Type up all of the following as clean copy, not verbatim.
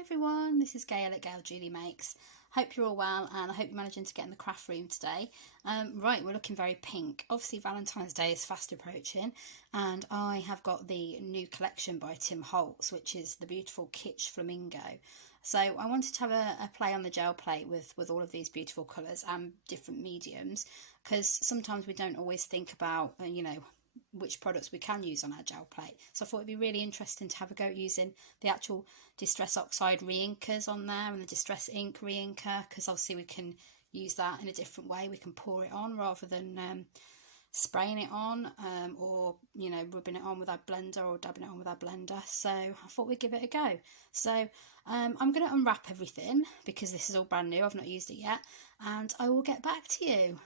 Hi everyone, this is Gail at Gail Julie Makes. Hope you're all well and I hope you're managing to get in the craft room today. Right, we're looking very pink. Obviously Valentine's Day is fast approaching and I have got the new collection by Tim Holtz, which is the beautiful Kitsch Flamingo. So I wanted to have a play on the gel plate with all of these beautiful colours and different mediums, because sometimes we don't always think about, which products we can use on our gel plate. So I thought it'd be really interesting to have a go at using the actual Distress Oxide re-inkers on there and the Distress Ink re-inker, because obviously we can use that in a different way. We can pour it on rather than spraying it on or rubbing it on with our blender or dabbing it on with our blender. So I thought we'd give it a go. So I'm going to unwrap everything because this is all brand new. I've not used it yet, and I will get back to you.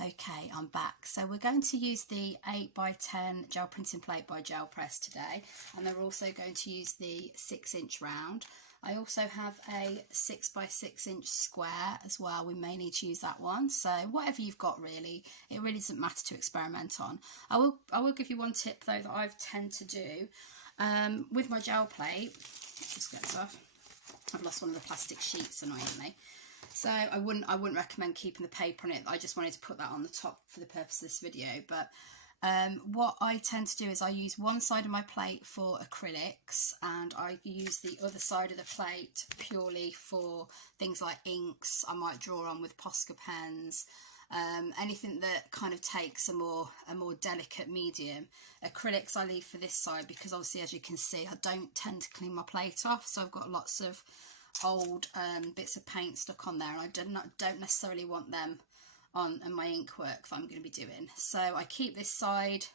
Okay, I'm back. So we're going to use the 8x10 gel printing plate by Gel Press today, and then we're also going to use the 6-inch round. I also have a 6x6-inch square as well. We may need to use that one. So whatever you've got, really, it really doesn't matter to experiment on. I will give you one tip though that I tend to do with my gel plate. Let's just get this off. I've lost one of the plastic sheets, annoyingly. So I wouldn't recommend keeping the paper on it. I just wanted to put that on the top for the purpose of this video. But what I tend to do is I use one side of my plate for acrylics, and I use the other side of the plate purely for things like inks. I might draw on with Posca pens, anything that kind of takes a more delicate medium. Acrylics I leave for this side because obviously, as you can see, I don't tend to clean my plate off, so I've got lots of old bits of paint stuck on there, and I don't necessarily want them on my ink work that I'm going to be doing. So I keep this side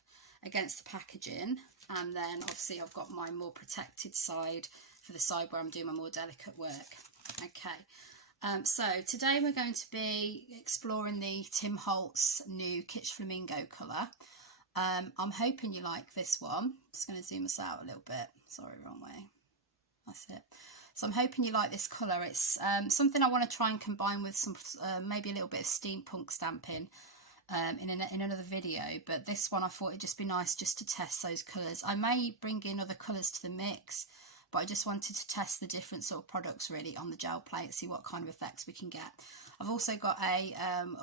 against the packaging, and then obviously I've got my more protected side for the side where I'm doing my more delicate work. Okay, so today we're going to be exploring the Tim Holtz new Kitsch Flamingo colour. I'm hoping you like this one. Just going to zoom us out a little bit. Sorry, wrong way. That's it. So I'm hoping you like this colour. It's something I want to try and combine with some maybe a little bit of steampunk stamping in another video. But this one I thought it'd just be nice just to test those colours. I may bring in other colours to the mix, but I just wanted to test the different sort of products really on the gel plate, see what kind of effects we can get. I've also got a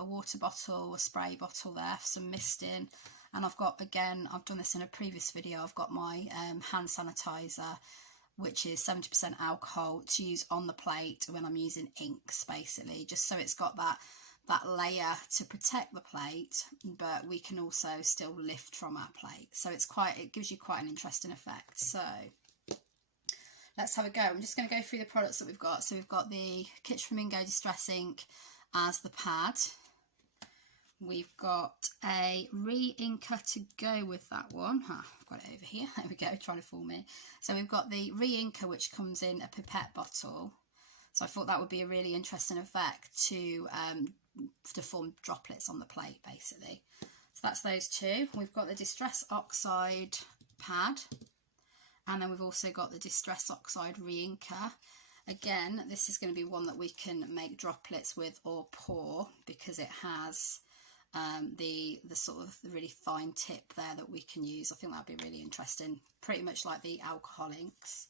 water bottle, a spray bottle there for some misting. And I've got, again, I've done this in a previous video, I've got my hand sanitizer, which is 70% alcohol, to use on the plate when I'm using inks, basically, just so it's got that layer to protect the plate, but we can also still lift from our plate. So it gives you quite an interesting effect. So let's have a go. I'm just going to go through the products that we've got. So we've got the Kitsch Flamingo Distress Ink as the pad. We've got a re-inker to go with that one. I've got it over here. There we go, trying to fool me. So we've got the re-inker, which comes in a pipette bottle. So I thought that would be a really interesting effect to form droplets on the plate, basically. So that's those two. We've got the Distress Oxide pad, and then we've also got the Distress Oxide re-inker. Again, this is going to be one that we can make droplets with or pour, because it has the sort of the really fine tip there that we can use. I think that'd be really interesting, pretty much like the alcohol inks.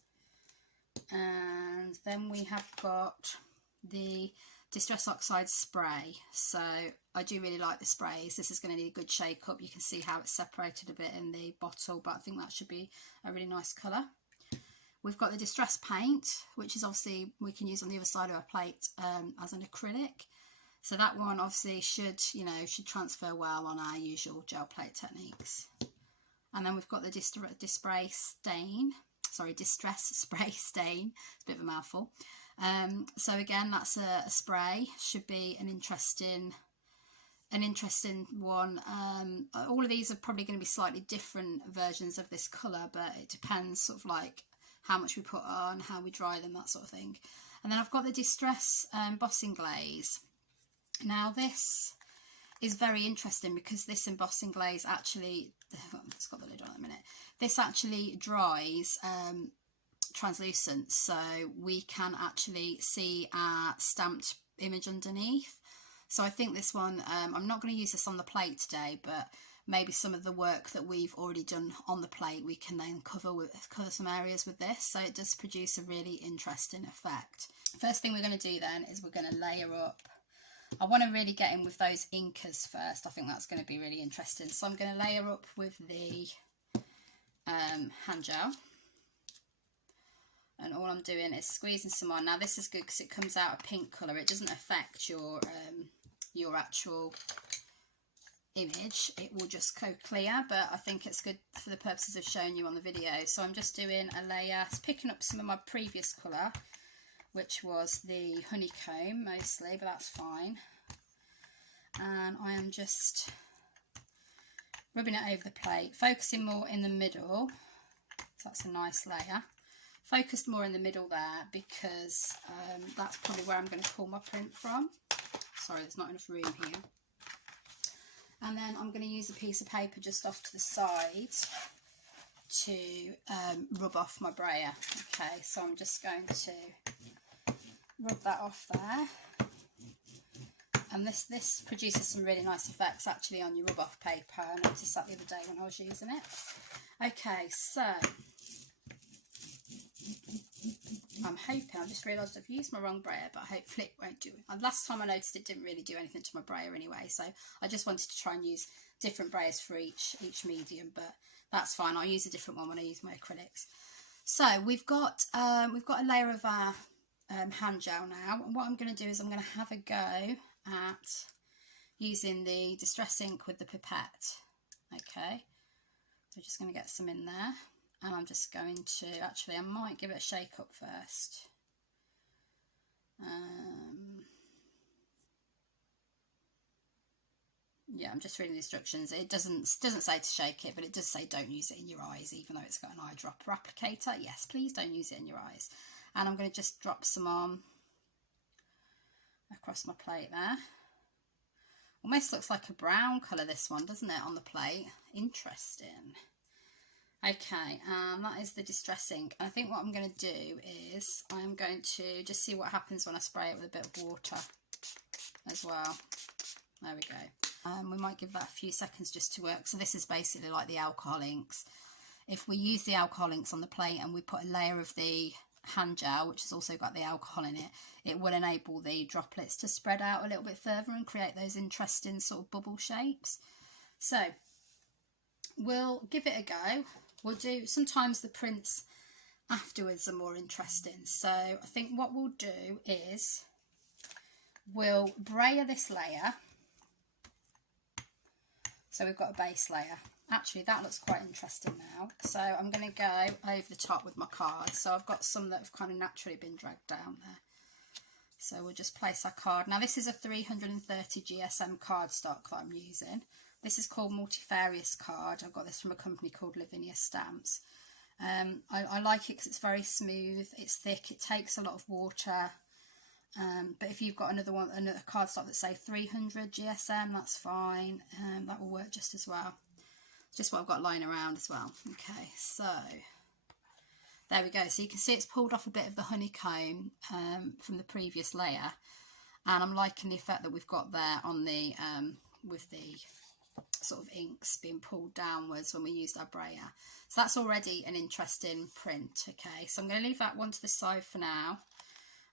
And then we have got the Distress Oxide spray. So I do really like the sprays. This is going to need a good shake up. You can see how it's separated a bit in the bottle, but I think that should be a really nice colour. We've got the Distress paint, which is obviously we can use on the other side of our plate as an acrylic. So that one obviously should transfer well on our usual gel plate techniques. And then we've got the Distress spray stain. It's a bit of a mouthful. So again, that's a spray. Should be an interesting one. All of these are probably going to be slightly different versions of this colour, but it depends sort of like how much we put on, how we dry them, that sort of thing. And then I've got the Distress embossing glaze. Now this is very interesting because this embossing glaze actually, it's got the lid on in a minute, this actually dries translucent, so we can actually see our stamped image underneath. So I think this one, I'm not going to use this on the plate today, but maybe some of the work that we've already done on the plate, we can then cover some areas with this, so it does produce a really interesting effect. First thing we're going to do then is we're going to layer up. I want to really get in with those inkers first. I think that's going to be really interesting. So I'm going to layer up with the hand gel, and all I'm doing is squeezing some on. Now this is good because it comes out a pink colour. It doesn't affect your actual image. It will just go clear, but I think it's good for the purposes of showing you on the video. So I'm just doing a layer, picking up some of my previous colour, which was the honeycomb mostly, but that's fine. And I am just rubbing it over the plate, focusing more in the middle. So that's a nice layer. Focused more in the middle there because that's probably where I'm going to pull my print from. Sorry, there's not enough room here. And then I'm going to use a piece of paper just off to the side to rub off my brayer. Okay, so I'm just going to rub that off there. And this produces some really nice effects actually on your rub off paper. I noticed that the other day when I was using it. Okay, so I'm hoping, I just realised I've used my wrong brayer, but hopefully it won't do it. Last time I noticed it didn't really do anything to my brayer anyway, so I just wanted to try and use different brayers for each medium, but that's fine. I'll use a different one when I use my acrylics. So we've got a layer of our hand gel now, and what I'm going to do is I'm going to have a go at using the Distress ink with the pipette. Okay, so just going to get some in there. And I'm just going to, actually I might give it a shake up first. Yeah, I'm just reading the instructions. It doesn't say to shake it, but it does say don't use it in your eyes, even though it's got an eyedropper applicator. Yes, please don't use it in your eyes. And I'm going to just drop some on across my plate there. Almost looks like a brown colour, this one, doesn't it, on the plate? Interesting. Okay, that is the Distress ink. I think what I'm going to do is I'm going to just see what happens when I spray it with a bit of water as well. There we go. We might give that a few seconds just to work. So this is basically like the alcohol inks. If we use the alcohol inks on the plate and we put a layer of the hand gel, which has also got the alcohol in it, it will enable the droplets to spread out a little bit further and create those interesting sort of bubble shapes. So we'll give it a go. We'll do, sometimes the prints afterwards are more interesting. So I think what we'll do is we'll brayer this layer. So we've got a base layer. Actually, that looks quite interesting now. So I'm going to go over the top with my card. So I've got some that have kind of naturally been dragged down there. So we'll just place our card. Now this is a 330 GSM cardstock that I'm using. This is called Multifarious card. I've got this from a company called Lavinia Stamps. I like it because it's very smooth, it's thick, it takes a lot of water. But if you've got another cardstock that's say 300 GSM, that's fine. That will work just as well. Just what I've got lying around as well. Okay, so there we go. So you can see it's pulled off a bit of the honeycomb from the previous layer, and I'm liking the effect that we've got there on the with the sort of inks being pulled downwards when we used our brayer. So that's already an interesting print. Okay, so I'm going to leave that one to the side for now.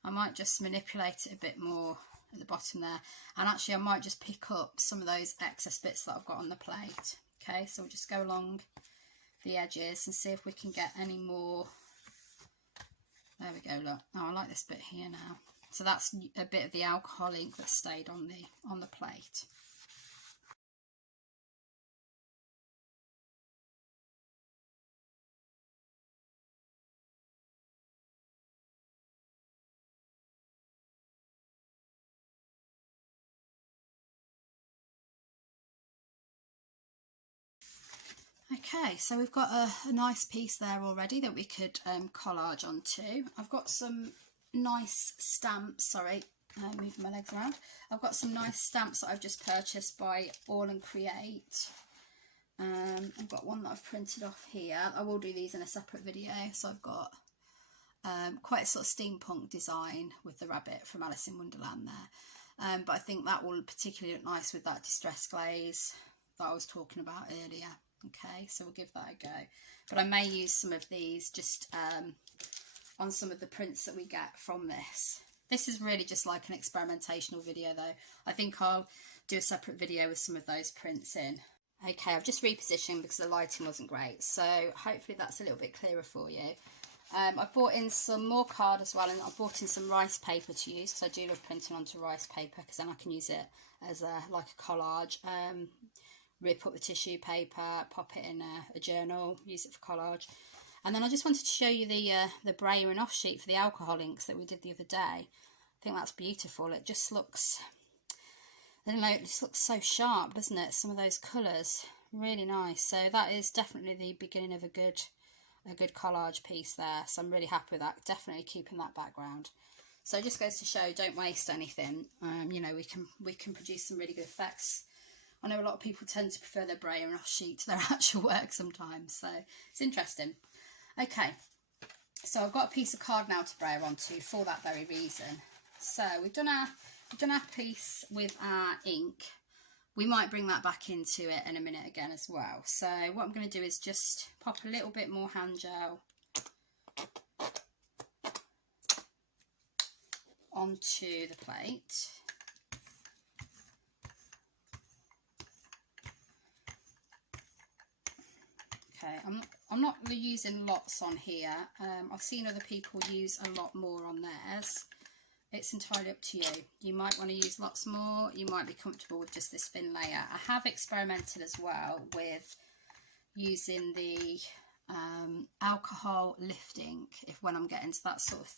I might just manipulate it a bit more at the bottom there, and actually I might just pick up some of those excess bits that I've got on the plate. Okay, so we'll just go along the edges and see if we can get any more. There we go, look. Oh, I like this bit here now. So that's a bit of the alcohol ink that stayed on the plate. Okay, so we've got a nice piece there already that we could collage onto. I've got some nice stamps, sorry, moving my legs around. I've got some nice stamps that I've just purchased by All and Create. I've got one that I've printed off here. I will do these in a separate video. So I've got quite a sort of steampunk design with the rabbit from Alice in Wonderland there. But I think that will particularly look nice with that Distress glaze. that I was talking about earlier. Okay, so we'll give that a go. But I may use some of these just on some of the prints that we get from this. This is really just like an experimentational video though. I think I'll do a separate video with some of those prints in. Okay, I've just repositioned because the lighting wasn't great, so hopefully that's a little bit clearer for you. I've brought in some more card as well, and I've brought in some rice paper to use because I do love printing onto rice paper, because then I can use it as like a collage. Rip up the tissue paper, pop it in a journal, use it for collage. And then I just wanted to show you the brayer and off sheet for the alcohol inks that we did the other day. I think that's beautiful. It just looks, I don't know, it just looks so sharp, doesn't it? Some of those colours, really nice. So that is definitely the beginning of a good collage piece there. So I'm really happy with that. Definitely keeping that background. So it just goes to show, don't waste anything. You know, we can produce some really good effects. I know a lot of people tend to prefer their brayer and off sheet to their actual work sometimes, so it's interesting. Okay, so I've got a piece of card now to brayer onto for that very reason. So we've done our piece with our ink. We might bring that back into it in a minute again as well. So what I'm going to do is just pop a little bit more hand gel onto the plate. Okay, I'm not really using lots on here. I've seen other people use a lot more on theirs. It's entirely up to you. You might want to use lots more. You might be comfortable with just this thin layer. I have experimented as well with using the alcohol lift ink when I'm getting to that sort of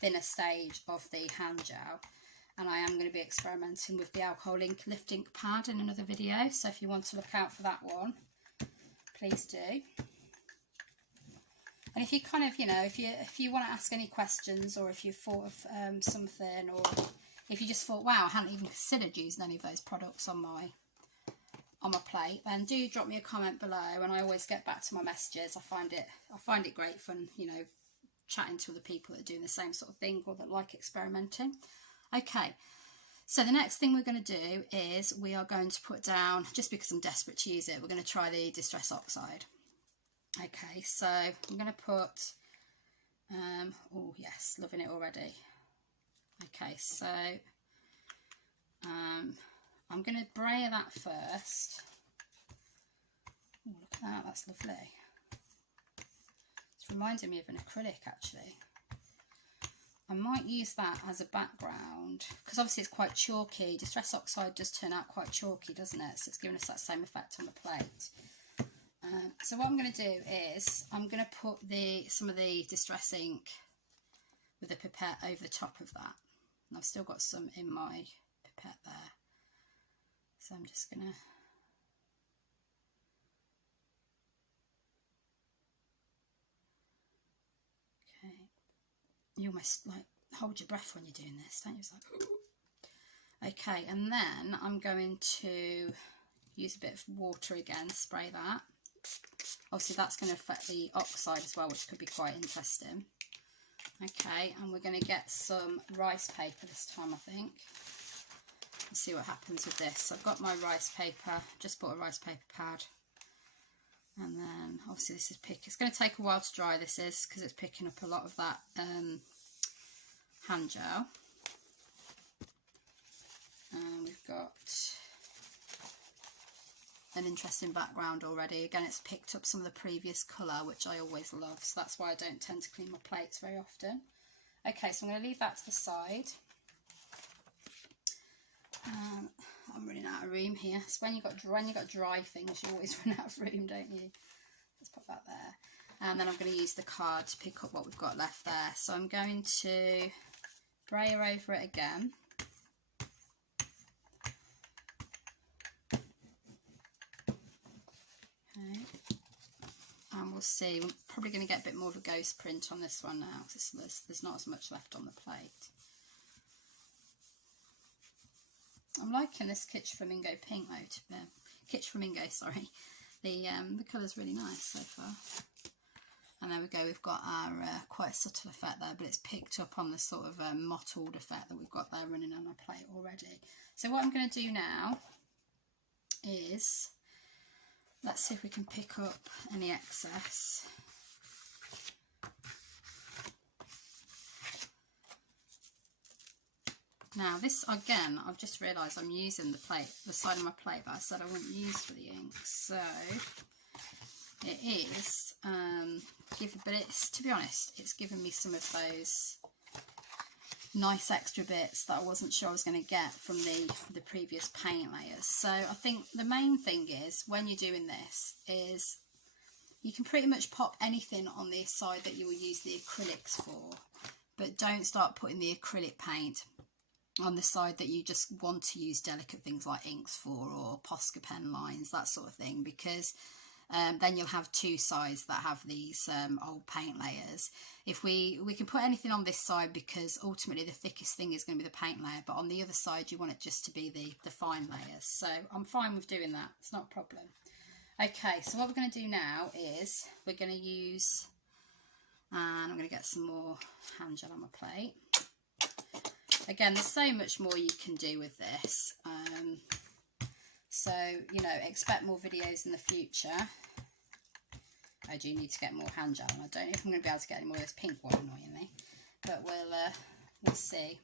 thinner stage of the hand gel. And I am going to be experimenting with the alcohol ink lift ink pad in another video. So if you want to look out for that one, please do. And if you kind of, you know, if you want to ask any questions, or if you thought of something, or if you just thought, wow, I hadn't even considered using any of those products on my plate, then do drop me a comment below, and I always get back to my messages. I find it great fun, you know, chatting to other people that are doing the same sort of thing or that like experimenting. Okay. So the next thing we're going to do is we are going to put down, just because I'm desperate to use it, we're going to try the Distress Oxide. Okay, so I'm going to put, oh yes, loving it already. Okay, so I'm going to brayer that first. Oh, look at that, that's lovely. It's reminding me of an acrylic actually. I might use that as a background, because obviously it's quite chalky. Distress Oxide does turn out quite chalky, doesn't it? So it's giving us that same effect on the plate. So what I'm going to do is I'm going to put some of the Distress ink with the pipette over the top of that. And I've still got some in my pipette there. So I'm just going to... Okay. You almost like hold your breath when you're doing this, don't you? It's like, ooh. Okay, and then I'm going to use a bit of water again, spray that. Obviously that's going to affect the oxide as well, which could be quite interesting. Okay, and we're going to get some rice paper this time, I think. Let's see what happens with this. I've got my rice paper, just bought a rice paper pad. And then obviously this is it's going to take a while to dry, this is, because it's picking up a lot of that hand gel. And we've got an interesting background already. Again, it's picked up some of the previous colour, which I always love, so that's why I don't tend to clean my plates very often. Okay, so I'm going to leave that to the side. I'm running out of room here. So when you've got dry things, you always run out of room, don't you? Let's put that there. And then I'm going to use the card to pick up what we've got left there. So I'm going to brayer over it again. Okay. And we'll see. We're probably going to get a bit more of a ghost print on this one now, because there's not as much left on the plate. I'm liking this Kitsch Flamingo pink though. Kitsch Flamingo, sorry. The colour's really nice so far. And there we go. We've got our quite a subtle effect there, but it's picked up on the sort of mottled effect that we've got there running on our plate already. So what I'm going to do now is Let's see if we can pick up any excess. Now this, again, I've just realised I'm using the plate, the side of my plate that I said I wouldn't use for the ink. So it is, but it's, to be honest, it's given me some of those nice extra bits that I wasn't sure I was going to get from the previous paint layers. So I think the main thing is, when you're doing this, is you can pretty much pop anything on the side that you will use the acrylics for, but don't start putting the acrylic paint on the side that you just want to use delicate things like inks for, or Posca pen lines, that sort of thing, because then you'll have two sides that have these old paint layers. If we can put anything on this side, because ultimately the thickest thing is going to be the paint layer, but on the other side you want it just to be the fine layers. So I'm fine with doing that, it's not a problem. Okay, so what we're going to do now is we're going to use, and I'm going to get some more hand gel on my plate. Again, there's so much more you can do with this. So, you know, expect more videos in the future. I do need to get more hand gel, and I don't know if I'm going to be able to get any more of this pink one, annoyingly. But we'll see.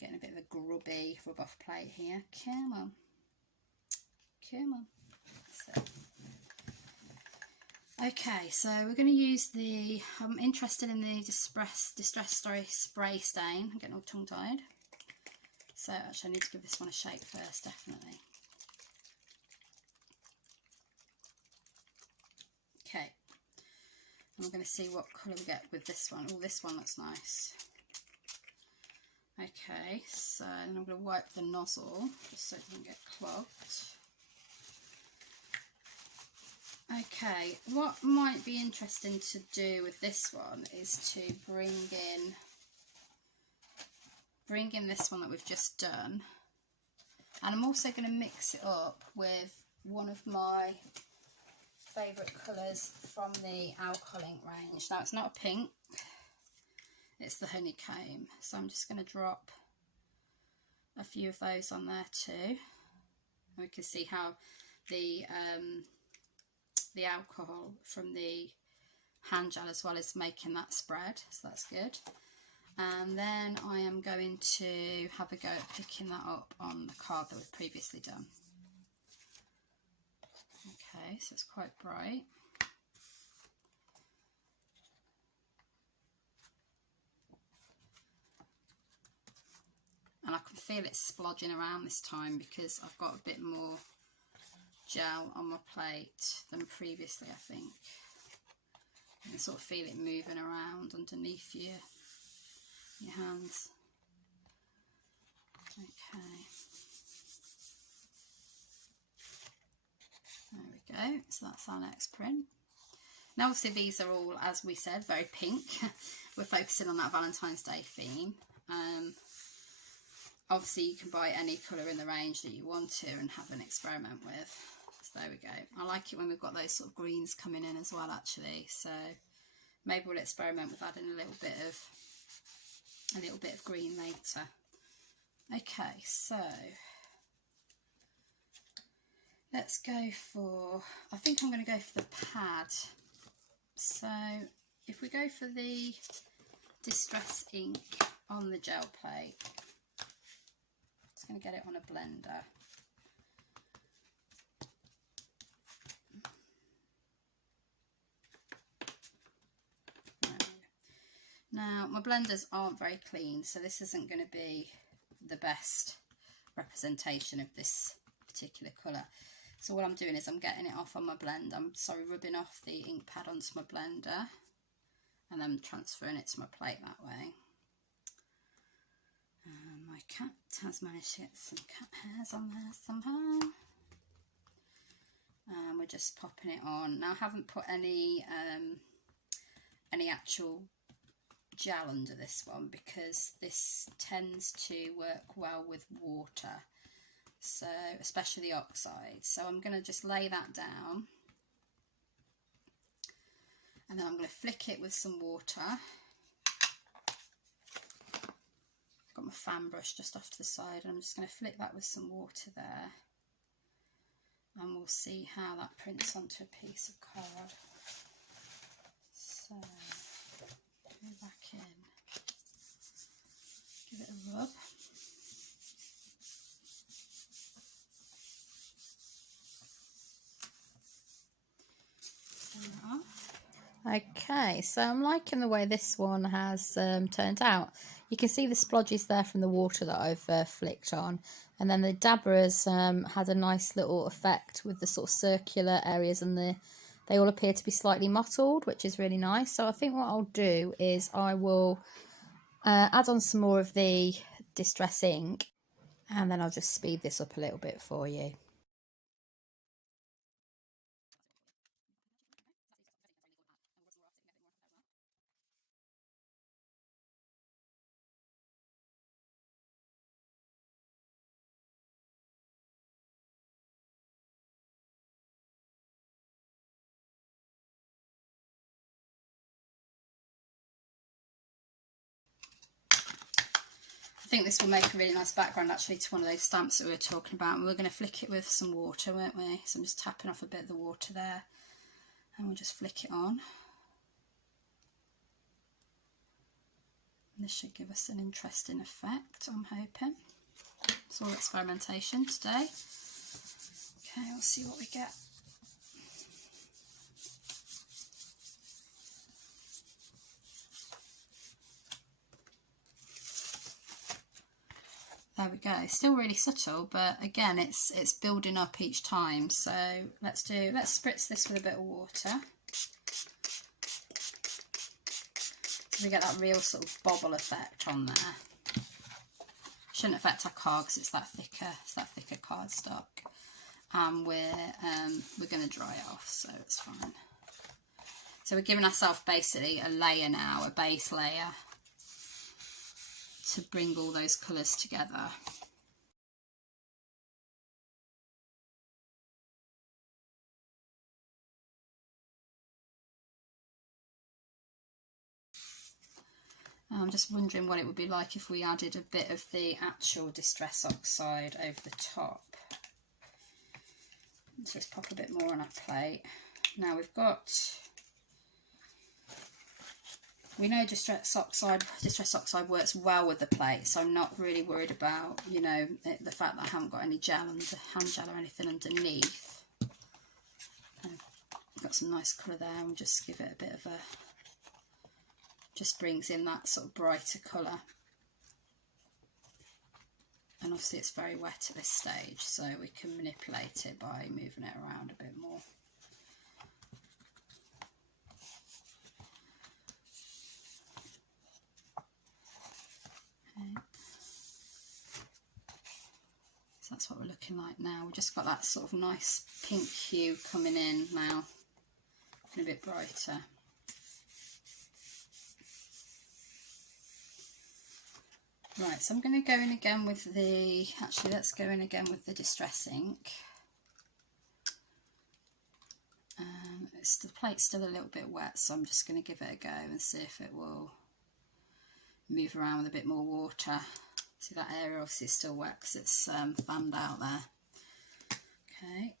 Getting a bit of a grubby rub off plate here. Come on. Come on. So. Okay, so we're going to use the, I'm interested in the Distress Spray Stain. I'm getting all tongue-tied. So actually I need to give this one a shake first, definitely. Okay, and we're going to see what colour we get with this one. Oh, this one looks nice. Okay, so then I'm going to wipe the nozzle just so it doesn't get clogged. Okay, what might be interesting to do with this one is to bring in this one that we've just done, and I'm also going to mix it up with one of my favourite colours from the alcohol ink range. Now, it's not a pink, it's the honeycomb, so I'm just going to drop a few of those on there too, and we can see how the alcohol from the hand gel as well is making that spread, so that's good. And then I am going to have a go at picking that up on the card that we've previously done. Okay, so it's quite bright. And I can feel it splodging around this time because I've got a bit more gel on my plate than previously, I think. You can sort of feel it moving around underneath your hands. Okay. There we go. So that's our next print. Now obviously these are all, as we said, very pink. We're focusing on that Valentine's Day theme. Obviously you can buy any colour in the range that you want to and have an experiment with. So there we go. I like it when we've got those sort of greens coming in as well, actually. So maybe we'll experiment with adding a little bit of green later. Okay, so let's go for, I think I'm going to go for the pad. So if we go for the Distress ink on the gel plate, just going to get it on a blender. Now, my blenders aren't very clean, so this isn't going to be the best representation of this particular colour. So what I'm doing is I'm getting it off on my blender. Rubbing off the ink pad onto my blender and then transferring it to my plate that way. My cat has managed to get some cat hairs on there somehow. And we're just popping it on. Now, I haven't put any actual gel under this one because this tends to work well with water, so especially the Oxide. So I'm going to just lay that down and then I'm going to flick it with some water. I've got my fan brush just off to the side and I'm just going to flick that with some water there, and we'll see how that prints onto a piece of card. So go back in, give it a rub. Okay, so I'm liking the way this one has turned out. You can see the splodges there from the water that I've flicked on, and then the dabbers had a nice little effect with the sort of circular areas, and they all appear to be slightly mottled, which is really nice. So I think what I'll do is I will add on some more of the Distress ink, and then I'll just speed this up a little bit for you. I think this will make a really nice background actually to one of those stamps that we were talking about, and we're going to flick it with some water, weren't we? So I'm just tapping off a bit of the water there, and we'll just flick it on. And this should give us an interesting effect, I'm hoping. It's all experimentation today. Okay, we'll see what we get. There we go. Still really subtle, but again, it's building up each time. So let's spritz this with a bit of water. So we get that real sort of bobble effect on there. Shouldn't affect our card because it's that thicker cardstock. And we're going to dry it off, so it's fine. So we're giving ourselves basically a layer now, a base layer, to bring all those colours together. I'm just wondering what it would be like if we added a bit of the actual Distress Oxide over the top. Let's just pop a bit more on our plate. Now we know Distress Oxide works well with the plate, so I'm not really worried about, you know, the fact that I haven't got any gel and hand gel or anything underneath. I've got some nice colour there, and we'll just give it a bit of a, just brings in that sort of brighter colour. And obviously it's very wet at this stage, so we can manipulate it by moving it around a bit more. Okay. So that's what we're looking like now. We've just got that sort of nice pink hue coming in now, and a bit brighter. Right, so I'm going to go in again with the, actually let's go in again with the Distress ink. The plate's still a little bit wet, so I'm just going to give it a go and see if it will move around with a bit more water. See, that area obviously is still wet because it's fanned out there. Okay.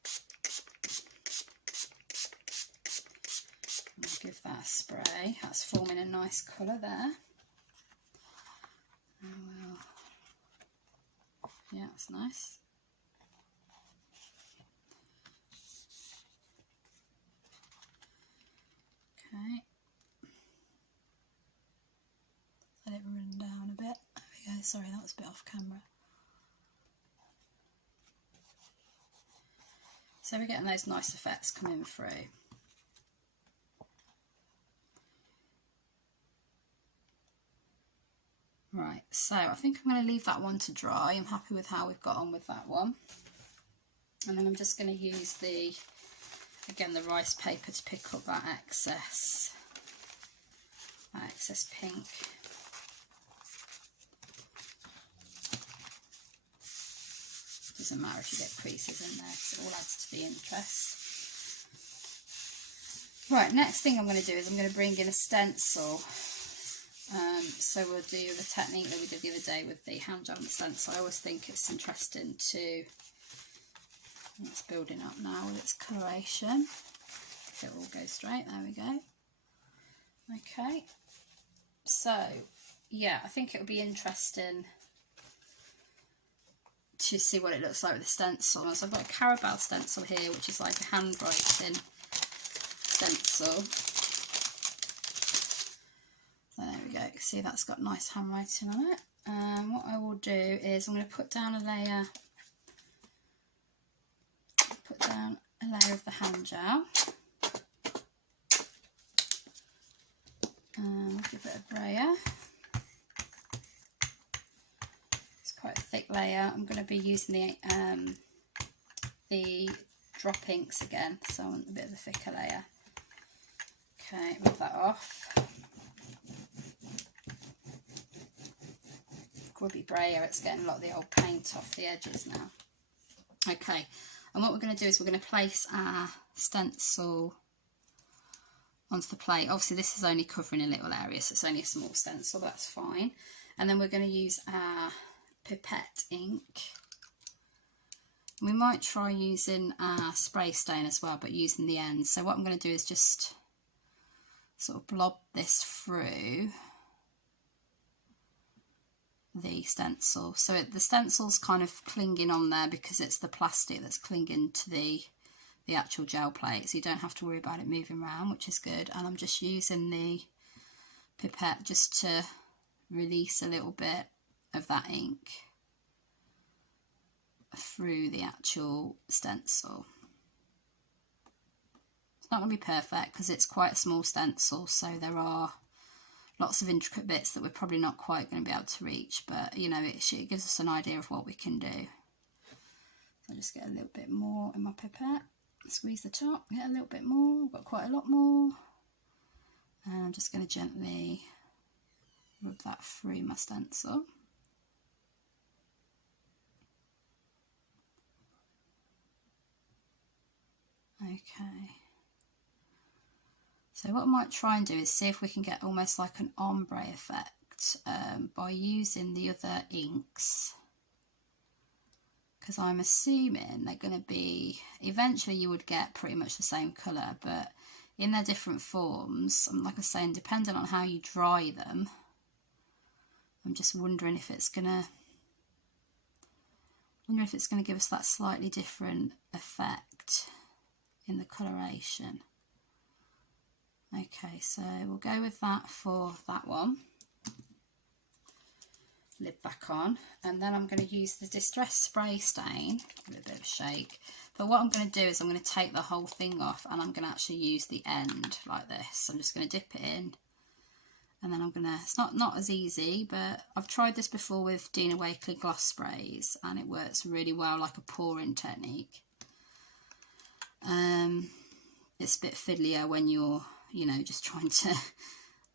I'll give that a spray. That's forming a nice colour there. Yeah, that's nice. Okay. Let it run down a bit. There we go. Sorry, that was a bit off camera. So we're getting those nice effects coming through. Right, so I think I'm going to leave that one to dry. I'm happy with how we've got on with that one. And then I'm just going to use again, the rice paper to pick up that excess pink. Doesn't matter if you get creases in there because it all adds to the interest. Right, next thing I'm going to do is I'm going to bring in a stencil. So we'll do the technique that we did the other day with the hand gel and the stencil. I always think it's interesting to It's building up now with its coloration. If it all goes straight, there we go. Okay, so yeah, I think it'll be interesting to see what it looks like with the stencil. So I've got a Carabao stencil here, which is like a handwriting stencil. So there we go, see that's got nice handwriting on it. What I will do is I'm going to put down a layer of the hand gel. Give it a brayer. It's quite a thick layer. I'm going to be using the drop inks again, so I want a bit of a thicker layer. Okay, rub that off. Grubby brayer, it's getting a lot of the old paint off the edges now. Okay, and what we're going to do is we're going to place our stencil onto the plate. Obviously this is only covering a little area, so it's only a small stencil, that's fine. And then we're going to use our pipette ink. We might try using our spray stain as well, but using the ends. So what I'm going to do is just sort of blob this through the stencil. So the stencil's kind of clinging on there because it's the plastic that's clinging to the actual gel plate, so you don't have to worry about it moving around, which is good. And I'm just using the pipette just to release a little bit of that ink through the actual stencil. It's not going to be perfect because it's quite a small stencil, so there are lots of intricate bits that we're probably not quite going to be able to reach, but you know, it gives us an idea of what we can do. So I'll just get a little bit more in my pipette, squeeze the top, get a little bit more, got quite a lot more, and I'm just going to gently rub that through my stencil. Okay, so what I might try and do is see if we can get almost like an ombre effect by using the other inks, because I'm assuming they're going to be, eventually you would get pretty much the same colour, but in their different forms, like I was saying, depending on how you dry them, I'm just wondering if it's going to give us that slightly different effect in the coloration. Okay, so we'll go with that for that one. Lid back on, and then I'm going to use the Distress spray stain, give it a bit of a shake. But what I'm going to do is I'm going to take the whole thing off, and I'm going to actually use the end like this. I'm just going to dip it in, and then I'm going to, it's not as easy, but I've tried this before with Dina Wakley gloss sprays, and it works really well, like a pouring technique. It's a bit fiddlier when you're, you know, just trying to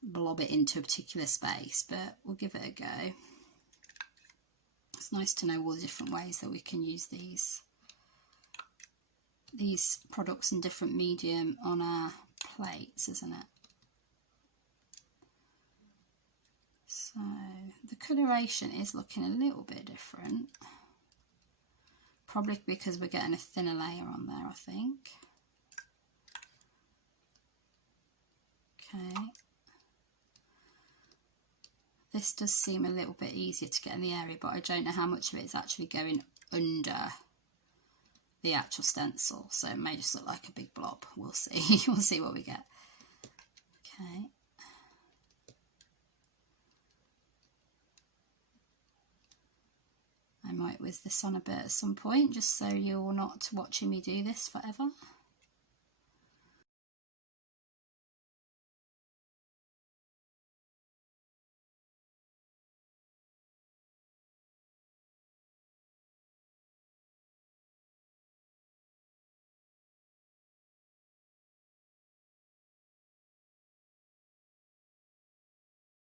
blob it into a particular space, but we'll give it a go. It's nice to know all the different ways that we can use these products in different medium on our plates, isn't it? So the coloration is looking a little bit different, probably because we're getting a thinner layer on there, I think. Okay. This does seem a little bit easier to get in the area, but I don't know how much of it is actually going under the actual stencil, so it may just look like a big blob. We'll see. We'll see what we get. Okay. I might whiz this on a bit at some point, just so you're not watching me do this forever.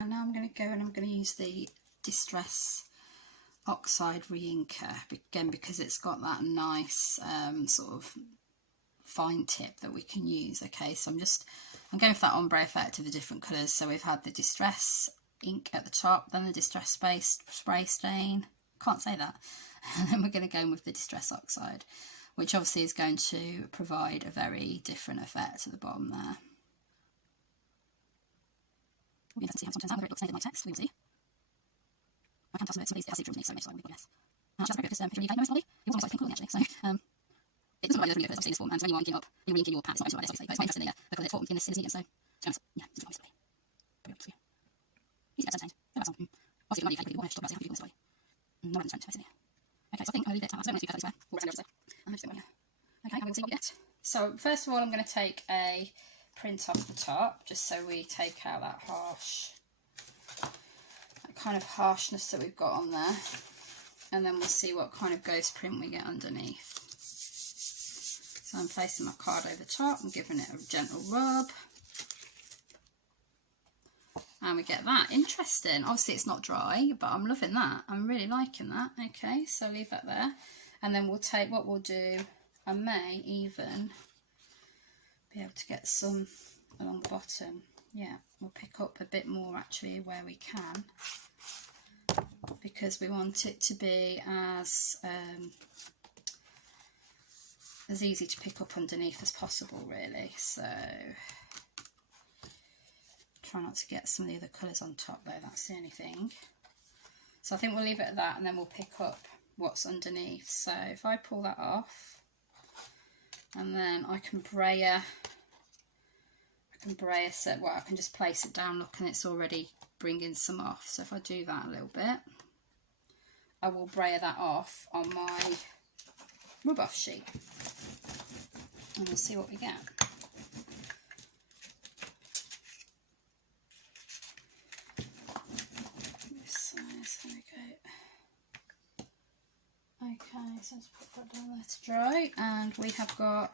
And now I'm going to go and I'm going to use the Distress Oxide re-inker again, because it's got that nice sort of fine tip that we can use. Okay, so I'm going for that ombre effect of the different colours. So we've had the Distress ink at the top, then the Distress spray stain, can't say that, and then we're going to go in with the Distress Oxide. which obviously is going to provide a very different effect at the bottom there. We'll see how it turns out, whether it looks anything like text, we will see. I can tell some of it has see me so much, so I'm going to guess. That's very good because if you really don't know somebody, it also looks like pink actually, so it doesn't look like there's obviously in this form, and so when you're inking up, you're inking your pad, it's not obviously, but it's quite interesting the colour form in this medium, so yeah, it's quite obviously. Easy to entertain. Obviously, you might people want to talk about how people this way. No one's trying to face it. Okay, so I think I'll leave it at that. I don't want to be perfectly square. Or whatever, I'm just going to. Okay, and we'll see what we get. So first of all, I'm going to take a print off the top, just so we take out that kind of harshness that we've got on there, and then we'll see what kind of ghost print we get underneath. So I'm placing my card over top and giving it a gentle rub. And we get that. Interesting. Obviously it's not dry, but I'm loving that. I'm really liking that. Okay, so leave that there. And then we'll take, what we'll do, I may even be able to get some along the bottom. Yeah, we'll pick up a bit more actually where we can, because we want it to be as easy to pick up underneath as possible, really. So try not to get some of the other colours on top though, that's the only thing. So I think we'll leave it at that, and then we'll pick up what's underneath. So if I pull that off, and then I can brayer set, well, I can just place it down, look, and it's already bringing some off. So if I do that a little bit, I will brayer that off on my rub off sheet, and we'll see what we get. There we go. Okay, so let's put that down there to dry, and we have got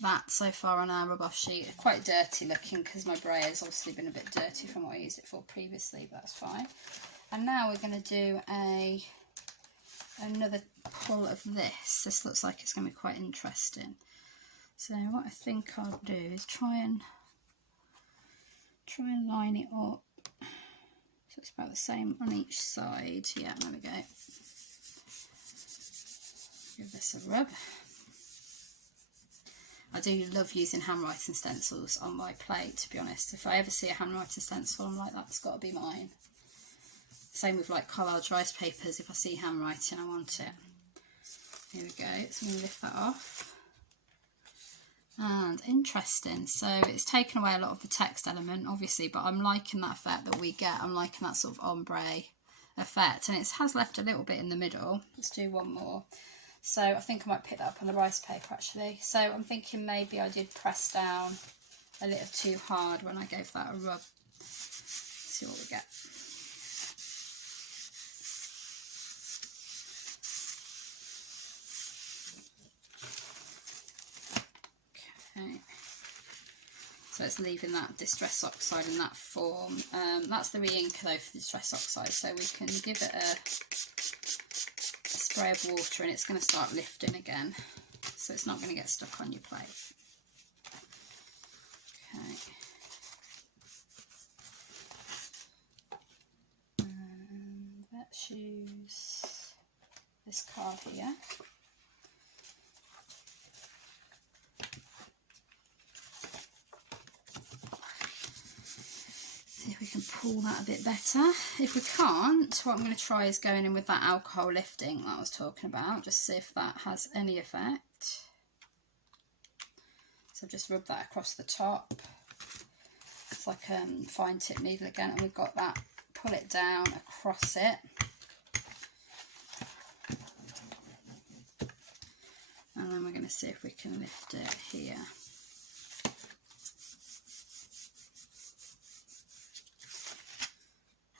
that so far on our rub off sheet. Quite dirty looking because my brayer's obviously been a bit dirty from what I used it for previously, but that's fine. And now we're going to do another pull of this. This looks like it's going to be quite interesting. So what I think I'll do is try and line it up. So it's about the same on each side. Yeah, there we go. Give this a rub. I do love using handwriting stencils on my plate, to be honest. If I ever see a handwriting stencil, I'm like, that's got to be mine. Same with like collage rice papers. If I see handwriting, I want it. Here we go. So I'm going to lift that off. And interesting, so it's taken away a lot of the text element obviously, but I'm liking that effect that we get. I'm liking that sort of ombre effect, and it has left a little bit in the middle. Let's do one more. So I think I might pick that up on the rice paper actually. So I'm thinking maybe I did press down a little too hard when I gave that a rub. Let's see what we get. So it's leaving that Distress Oxide in that form. That's the re-ink though for Distress Oxide, so we can give it a spray of water and it's going to start lifting again, so it's not going to get stuck on your plate. Okay. And let's use this card here. We can pull that a bit better. If we can't, what I'm going to try is going in with that alcohol lifting that I was talking about, just see if that has any effect. So just rub that across the top. It's like a fine tip needle again, and we've got that, pull it down across it. And then we're going to see if we can lift it here.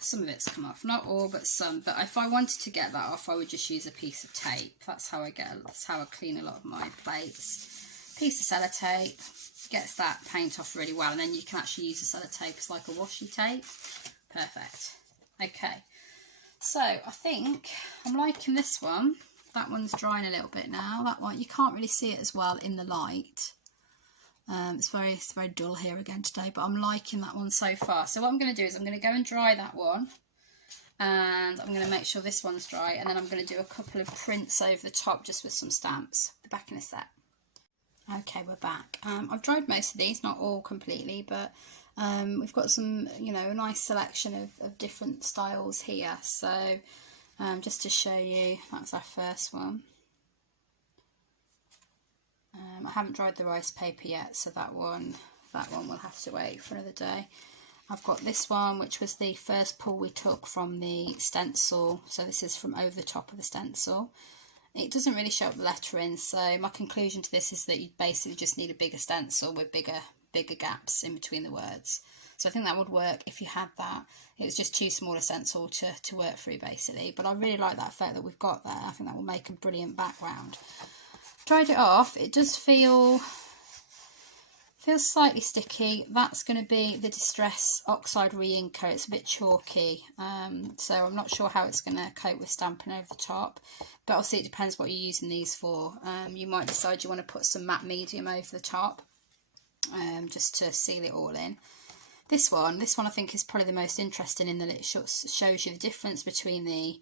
Some of it's come off, not all but some, but if I wanted to get that off I would just use a piece of tape. That's how I clean a lot of my plates. Piece of sellotape gets that paint off really well, and then you can actually use the sellotape as like a washi tape. Perfect. Okay, so I think I'm liking this one. That one's drying a little bit now. That one, you can't really see it as well in the light. It's very dull here again today, but I'm liking that one so far. So what I'm going to do is I'm going to go and dry that one, and I'm going to make sure this one's dry, and then I'm going to do a couple of prints over the top just with some stamps. Be back in a sec. Okay, we're back. I've dried most of these, not all completely, but we've got some, you know, a nice selection of different styles here. So just to show you, that's our first one. I haven't dried the rice paper yet, so that one will have to wait for another day. I've got this one, which was the first pull we took from the stencil. So this is from over the top of the stencil. It doesn't really show up the lettering, so my conclusion to this is that you basically just need a bigger stencil with bigger gaps in between the words. So I think that would work if you had that. It was just too small a stencil to work through, basically. But I really like that effect that we've got there. I think that will make a brilliant background. Dried it off. It does feels slightly sticky. That's going to be the Distress Oxide Re-Inker. It's a bit chalky, so I'm not sure how it's going to cope with stamping over the top, but obviously it depends what you're using these for. You might decide you want to put some matte medium over the top, just to seal it all in. This one I think is probably the most interesting in that it shows you the difference between the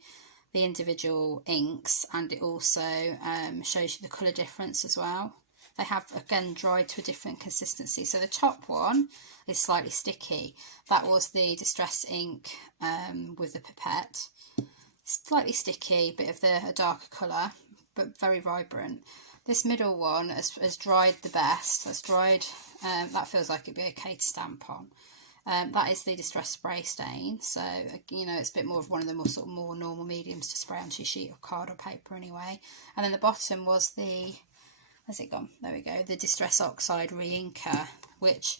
individual inks, and it also shows you the colour difference as well. They have, again, dried to a different consistency. So the top one is slightly sticky. That was the Distress ink with the pipette. Slightly sticky, bit of a darker colour, but very vibrant. This middle one has dried the best. That's dried, that feels like it'd be okay to stamp on. That is the Distress Spray Stain. So, you know, it's a bit more of one of the more normal mediums to spray onto your sheet of card or paper anyway. And then the bottom was the... Where's it gone? There we go. The Distress Oxide Re-Inker, which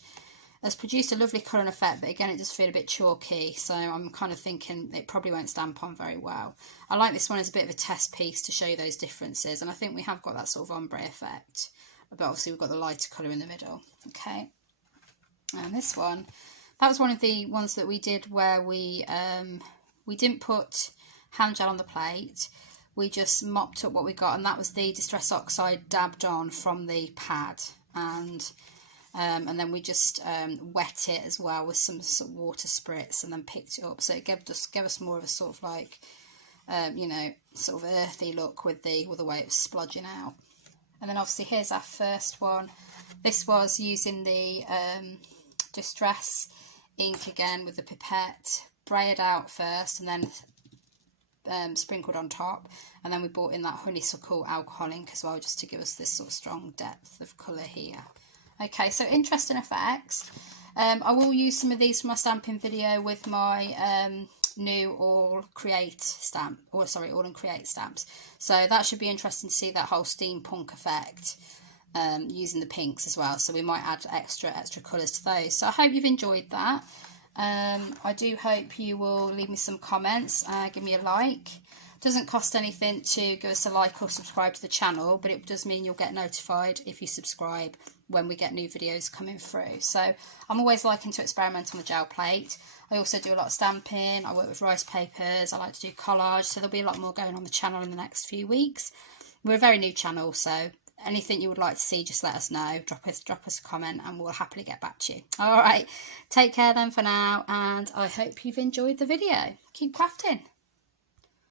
has produced a lovely colour and effect, but again, it does feel a bit chalky, so I'm kind of thinking it probably won't stamp on very well. I like this one as a bit of a test piece to show you those differences, and I think we have got that sort of ombre effect, but obviously we've got the lighter colour in the middle. Okay, and this one, that was one of the ones that we did where we didn't put hand gel on the plate. We just mopped up what we got, and that was the Distress Oxide dabbed on from the pad, and then we just wet it as well with some sort of water spritz, and then picked it up. So it gave us more of a sort of like, you know, sort of earthy look with the way it was splodging out. And then obviously here's our first one. This was using the Distress ink again with the pipette, braided out first, and then sprinkled on top, and then we brought in that honeysuckle alcohol ink as well, just to give us this sort of strong depth of colour here. Okay, so interesting effects. I will use some of these for my stamping video with my new All in Create stamps. So that should be interesting to see that whole steampunk effect using the pinks as well. So we might add extra colours to those. So I hope you've enjoyed that. I do hope you will leave me some comments, give me a like. It doesn't cost anything to give us a like or subscribe to the channel, but it does mean you'll get notified if you subscribe when we get new videos coming through. So I'm always liking to experiment on the gel plate. I also do a lot of stamping, I work with rice papers, I like to do collage, so there'll be a lot more going on the channel in the next few weeks. We're a very new channel, so anything you would like to see, just let us know. Drop us a comment and we'll happily get back to you. All right, take care then for now, and I hope you've enjoyed the video. Keep crafting.